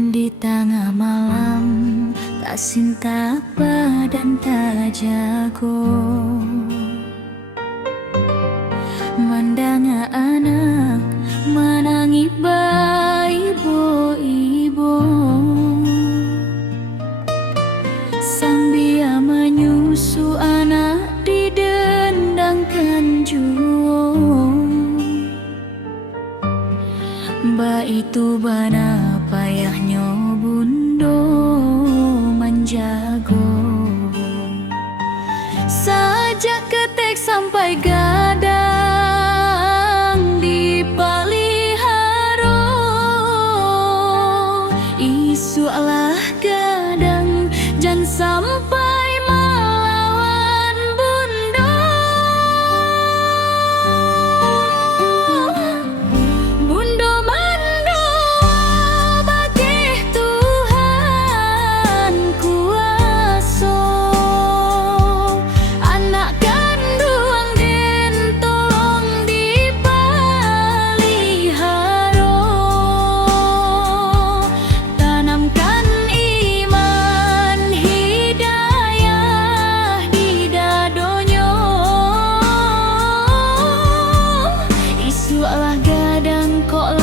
Di tengah malam, tak sinta dan tak jago. Mandanga anak menangi bayi ibu, sambil menyusu anak didendangkan juo. Ba itu bana payahnya bundo menjago. Sajak ketek sampai gadang dipelihara, isu alah gadang jangan sampai melawan bundo. Bundo mando bagi Tuhan kuasa, anak kandung den tolong dipelihara. Tanamkan iman hidayah di dadonyo, isu alah gadang kok